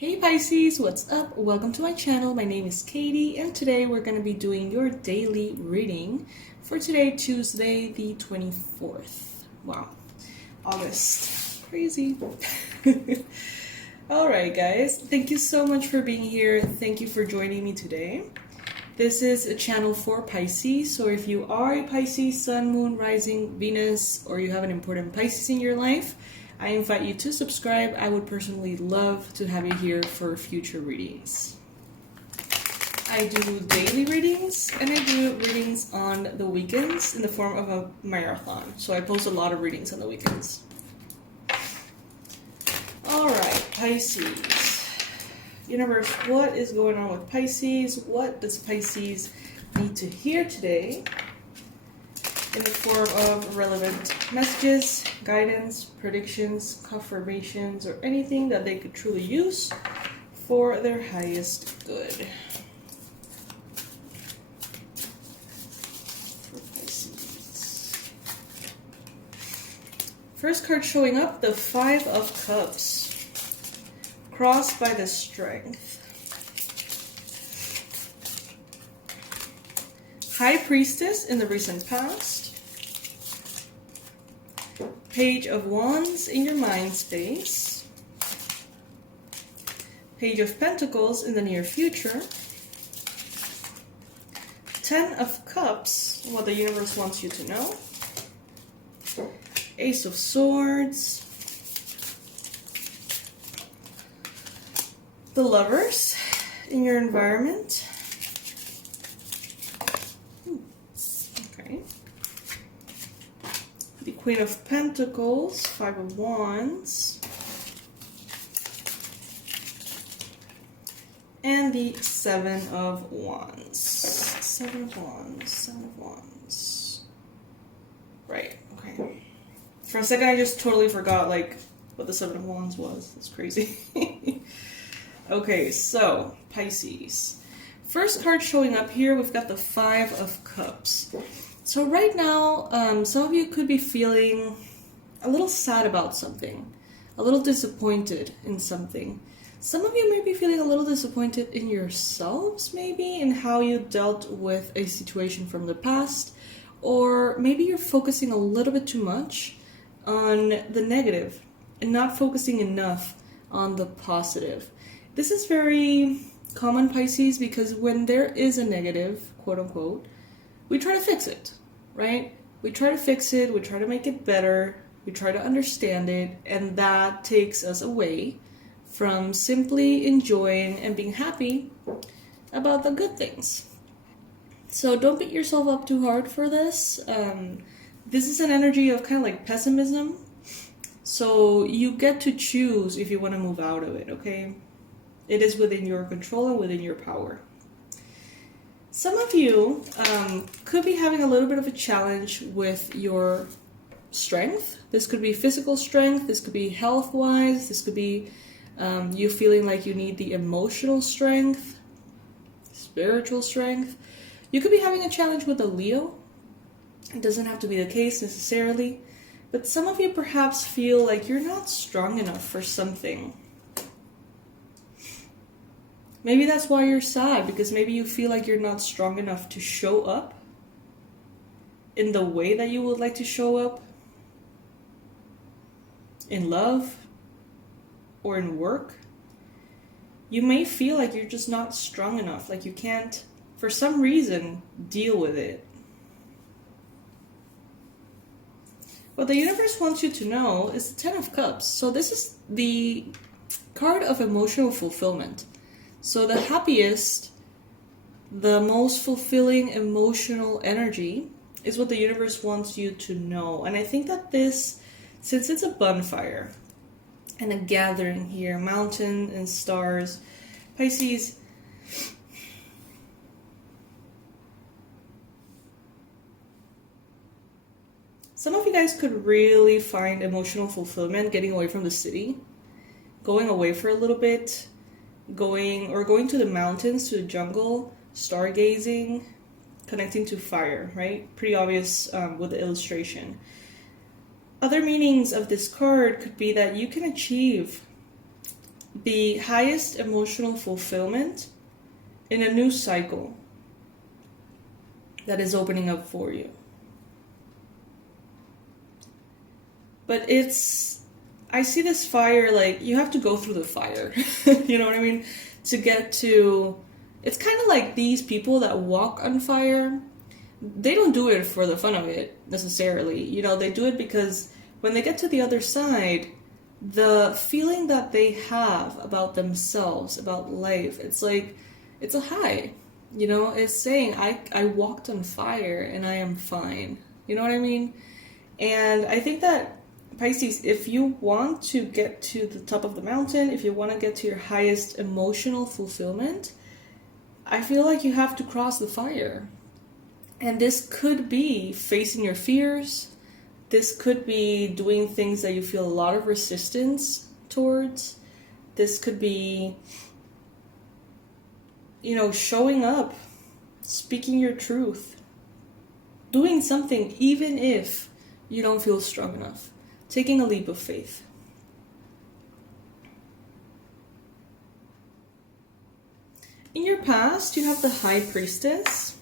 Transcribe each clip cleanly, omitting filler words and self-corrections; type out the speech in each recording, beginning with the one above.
Hey Pisces, what's up? Welcome to my channel. My name is Katie and today we're going to be doing your daily reading for today, Tuesday the 24th. Wow, August. Crazy. Alright guys, thank you so much for being here. Thank you for joining me today. This is a channel for Pisces, so if you are a Pisces, Sun, Moon, Rising, Venus, or you have an important Pisces in your life, I invite you to subscribe. I would personally love to have you here for future readings. I do daily readings and I do readings on the weekends in the form of a marathon. So I post a lot of readings on the weekends. Alright, Pisces. Universe, what is going on with Pisces? What does Pisces need to hear today? In the form of relevant messages, guidance, predictions, confirmations, or anything that they could truly use for their highest good. For Pisces. First card showing up, the Five of Cups. Crossed by the Strength. High Priestess in the recent past. Page of Wands in your mind space. Page of Pentacles in the near future. Ten of Cups, what the universe wants you to know. Ace of Swords. The Lovers in your environment. Okay. The Queen of Pentacles, Five of Wands, and the Seven of Wands. Seven of Wands, Seven of Wands. Right, okay. For a second I just totally forgot like what the Seven of Wands was. That's crazy. Okay, so Pisces. First card showing up here, we've got the Five of Cups. So right now, some of you could be feeling a little sad about something, a little disappointed in something. Some of you may be feeling a little disappointed in yourselves, maybe, in how you dealt with a situation from the past, or maybe you're focusing a little bit too much on the negative and not focusing enough on the positive. This is very common, Pisces, because when there is a negative, quote unquote, we try to fix it, right? We try to fix it, we try to make it better, we try to understand it, and that takes us away from simply enjoying and being happy about the good things. So don't beat yourself up too hard for this. This is an energy of kind of like pessimism. So you get to choose if you want to move out of it, okay? It is within your control and within your power. Some of you could be having a little bit of a challenge with your strength. This could be physical strength, this could be health-wise, this could be you feeling like you need the emotional strength, spiritual strength. You could be having a challenge with a Leo. It doesn't have to be the case necessarily, but some of you perhaps feel like you're not strong enough for something. Maybe that's why you're sad, because maybe you feel like you're not strong enough to show up in the way that you would like to show up in love or in work. You may feel like you're just not strong enough, like you can't, for some reason, deal with it. What the universe wants you to know is the Ten of Cups. So this is the card of emotional fulfillment. So the happiest, the most fulfilling emotional energy is what the universe wants you to know. And I think that this, since it's a bonfire and a gathering here, mountain and stars, Pisces, some of you guys could really find emotional fulfillment getting away from the city, going away for a little bit, going to the mountains, to the jungle, stargazing, connecting to fire, right? Pretty obvious with the illustration. Other meanings of this card could be that you can achieve the highest emotional fulfillment in a new cycle that is opening up for you. But I see this fire, like, you have to go through the fire, you know what I mean? To get to, it's kind of like these people that walk on fire. They don't do it for the fun of it, necessarily. You know, they do it because when they get to the other side, the feeling that they have about themselves, about life, it's like, it's a high. You know, it's saying, I walked on fire and I am fine. You know what I mean? And I think that, Pisces, if you want to get to the top of the mountain, if you want to get to your highest emotional fulfillment, I feel like you have to cross the fire. And this could be facing your fears. This could be doing things that you feel a lot of resistance towards. This could be, you know, showing up, speaking your truth, doing something even if you don't feel strong enough, taking a leap of faith. In your past, you have the High Priestess.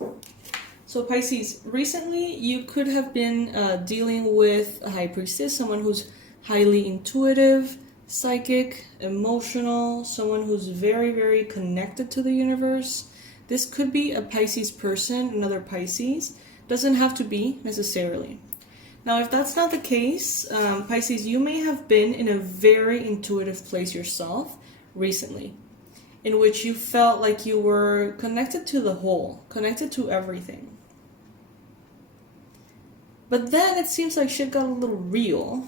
So Pisces, recently you could have been dealing with a High Priestess, someone who's highly intuitive, psychic, emotional, someone who's very, very connected to the universe. This could be a Pisces person, another Pisces. Doesn't have to be necessarily. Now, if that's not the case, Pisces, you may have been in a very intuitive place yourself recently, in which you felt like you were connected to the whole, connected to everything. But then it seems like shit got a little real,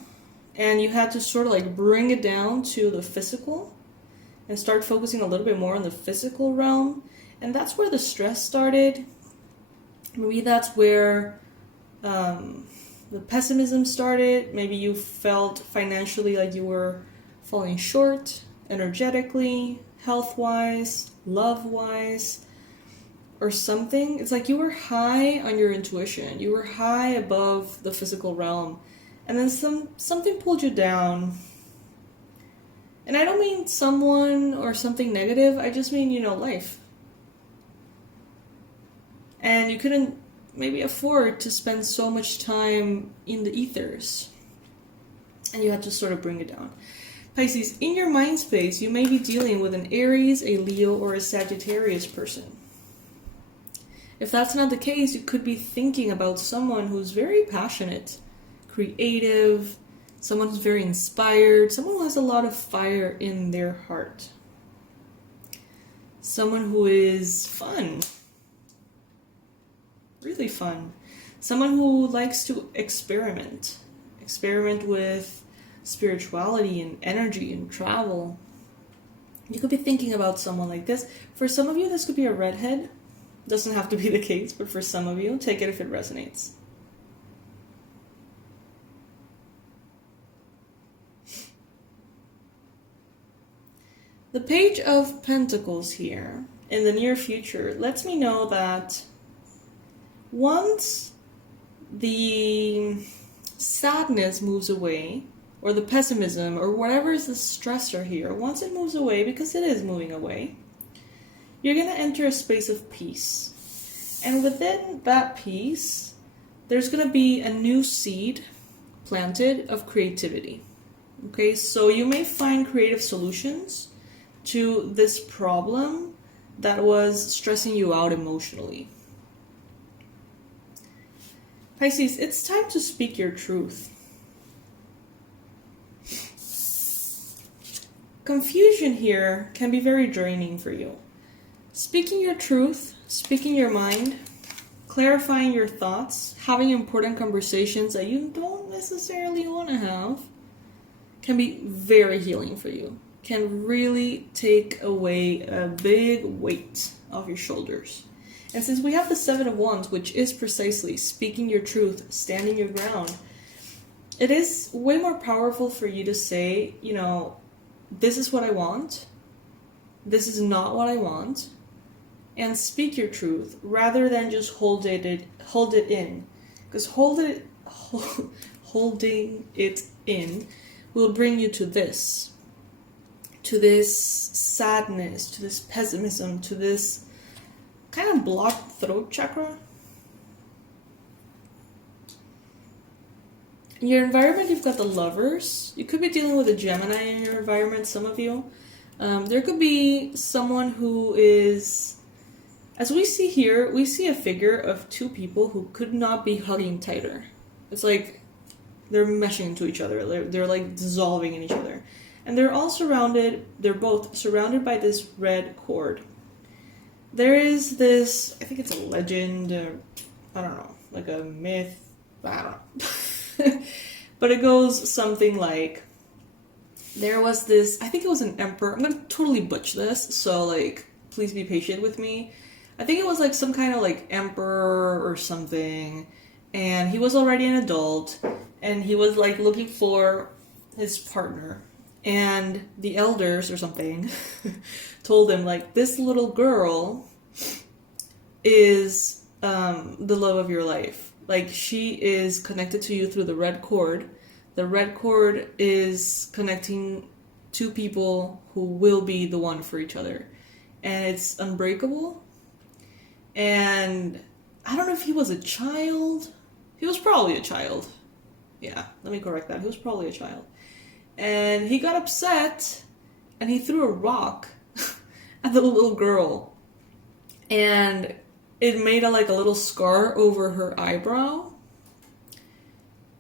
and you had to sort of like bring it down to the physical and start focusing a little bit more on the physical realm. And that's where the stress started. Maybe that's where the pessimism started. Maybe you felt financially like you were falling short, energetically, health-wise, love-wise, or something. It's like you were high on your intuition. You were high above the physical realm. And then something pulled you down. And I don't mean someone or something negative. I just mean, you know, life. And you couldn't maybe afford to spend so much time in the ethers. And you had to sort of bring it down. Pisces, in your mind space, you may be dealing with an Aries, a Leo, or a Sagittarius person. If that's not the case, you could be thinking about someone who's very passionate, creative, someone who's very inspired, someone who has a lot of fire in their heart. Someone who is fun. Really fun. Someone who likes to experiment with spirituality and energy and travel. You could be thinking about someone like this. For some of you, this could be a redhead. Doesn't have to be the case, but for some of you, take it if it resonates. The Page of Pentacles here, in the near future, lets me know that once the sadness moves away, or the pessimism, or whatever is the stressor here, once it moves away, because it is moving away, you're going to enter a space of peace. And within that peace, there's going to be a new seed planted of creativity. Okay, so you may find creative solutions to this problem that was stressing you out emotionally. Pisces, it's time to speak your truth. Confusion here can be very draining for you. Speaking your truth, speaking your mind, clarifying your thoughts, having important conversations that you don't necessarily want to have, can be very healing for you. Can really take away a big weight off your shoulders. And since we have the Seven of Wands, which is precisely speaking your truth, standing your ground, it is way more powerful for you to say, you know, this is what I want, this is not what I want, and speak your truth rather than just hold it in. Because holding it in will bring you to this. to this sadness, to this pessimism, to this kind of blocked throat chakra. In your environment, you've got the Lovers. You could be dealing with a Gemini in your environment, some of you. There could be someone who is, as we see here, we see a figure of two people who could not be hugging tighter. It's like they're meshing into each other. They're like dissolving in each other. And they're both surrounded by this red cord. There is this, I think it's a legend, I don't know, like a myth, I don't know. But it goes something like, there was this, I think it was an emperor, I'm gonna totally butch this, so like, please be patient with me. I think it was like some kind of like emperor or something, and he was already an adult, and he was like looking for his partner, and the elders or something told him like, this little girl is the love of your life. Like, she is connected to you through the red cord. The red cord is connecting two people who will be the one for each other. And it's unbreakable. And I don't know if he was a child. He was probably a child. Yeah, let me correct that. He was probably a child. And he got upset and he threw a rock at the little girl. And it made a little scar over her eyebrow.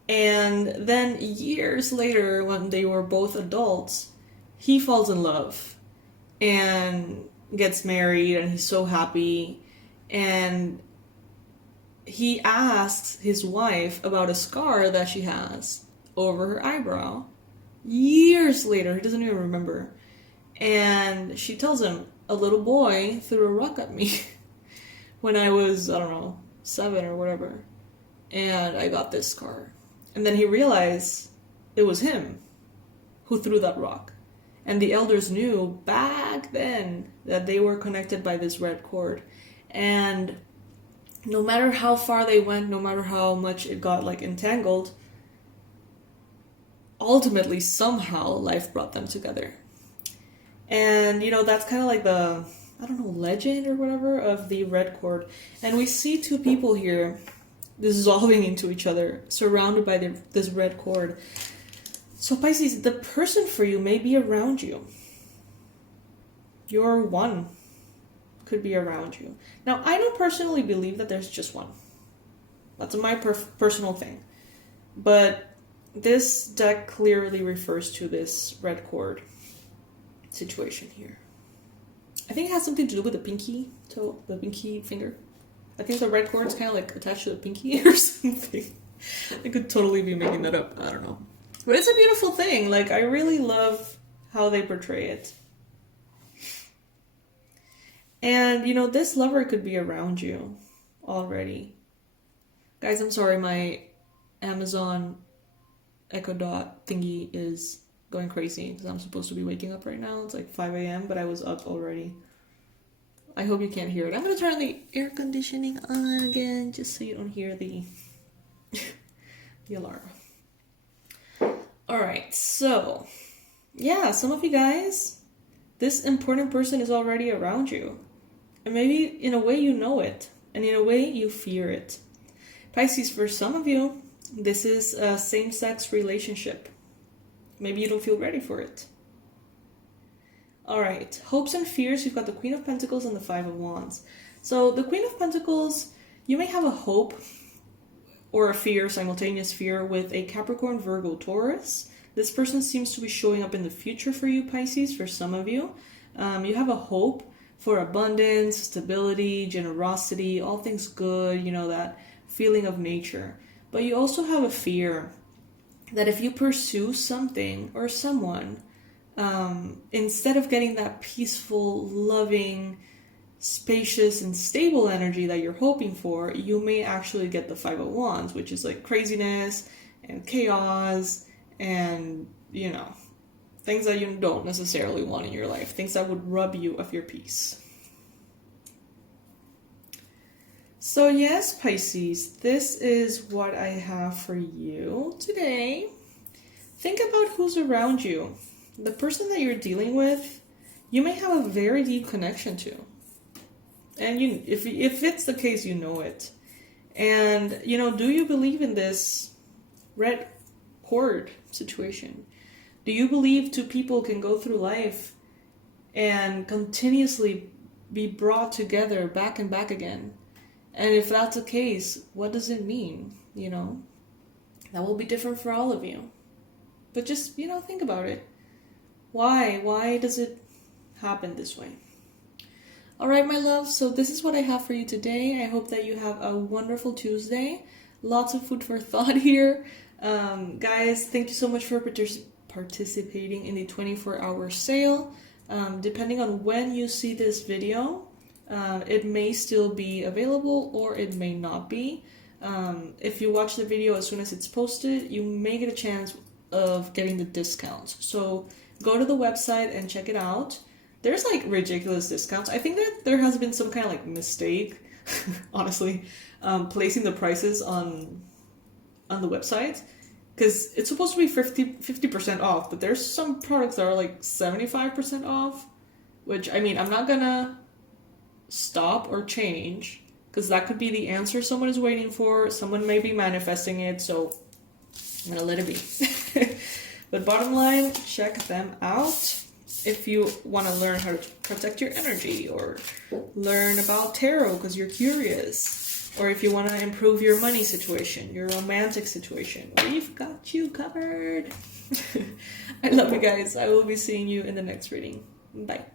And then years later, when they were both adults, he falls in love and gets married, and he's so happy. And he asks his wife about a scar that she has over her eyebrow. Years later, he doesn't even remember. And she tells him, a little boy threw a rock at me when I was, I don't know, 7 or whatever. And I got this scar. And then he realized it was him who threw that rock. And the elders knew back then that they were connected by this red cord. And no matter how far they went, no matter how much it got entangled, ultimately somehow life brought them together. And that's kind of like the, I don't know, legend or whatever of the red cord. And we see two people here dissolving into each other, surrounded by this red cord. So Pisces, the person for you may be around you. Your one could be around you. Now, I don't personally believe that there's just one. That's my personal thing. But this deck clearly refers to this red cord situation here. I think it has something to do with the pinky toe, the pinky finger. I think the red cord is kind of attached to the pinky or something. I could totally be making that up. I don't know. But it's a beautiful thing. I really love how they portray it. And, this lover could be around you already. Guys, I'm sorry, my Amazon Echo Dot thingy is going crazy because I'm supposed to be waking up right now. It's 5 a.m., but I was up already. I hope you can't hear it. I'm going to turn the air conditioning on again just so you don't hear the alarm. Alright, so, yeah, some of you guys, this important person is already around you. And maybe in a way you know it, and in a way you fear it. Pisces, for some of you, this is a same-sex relationship. Maybe you don't feel ready for it. Alright, hopes and fears, you've got the Queen of Pentacles and the Five of Wands. So the Queen of Pentacles, you may have a hope or a fear, simultaneous fear, with a Capricorn, Virgo, Taurus. This person seems to be showing up in the future for you, Pisces, for some of you. You have a hope for abundance, stability, generosity, all things good, that feeling of nature. But you also have a fear that if you pursue something or someone, instead of getting that peaceful, loving, spacious, and stable energy that you're hoping for, you may actually get the Five of Wands, which is craziness and chaos and, things that you don't necessarily want in your life, things that would rob you of your peace. So yes, Pisces, this is what I have for you today. Think about who's around you. the person that you're dealing with, you may have a very deep connection to. And if it's the case, you know it. And, you know, do you believe in this red cord situation? Do you believe two people can go through life and continuously be brought together back and back again? And if that's the case, what does it mean? You know, that will be different for all of you. But just, you know, think about it. Why does it happen this way? All right, my love, so this is what I have for you today. I hope that you have a wonderful Tuesday. Lots of food for thought here. Guys, thank you so much for participating in the 24-hour sale. Depending on when you see this video, it may still be available or it may not be. If you watch the video as soon as it's posted, you may get a chance of getting the discounts. So go to the website and check it out. There's like ridiculous discounts. I think that there has been some kind of like mistake, honestly, placing the prices on the website, because it's supposed to be 50% off, but there's some products that are like 75% off, which, I mean, I'm not gonna stop or change, because that could be the answer someone is waiting for. Someone may be manifesting it, so I'm gonna let it be. But bottom line, check them out. If you want to learn how to protect your energy, or learn about tarot because you're curious, or if you want to improve your money situation, your romantic situation, we've got you covered. I love you guys. I will be seeing you in the next reading. Bye.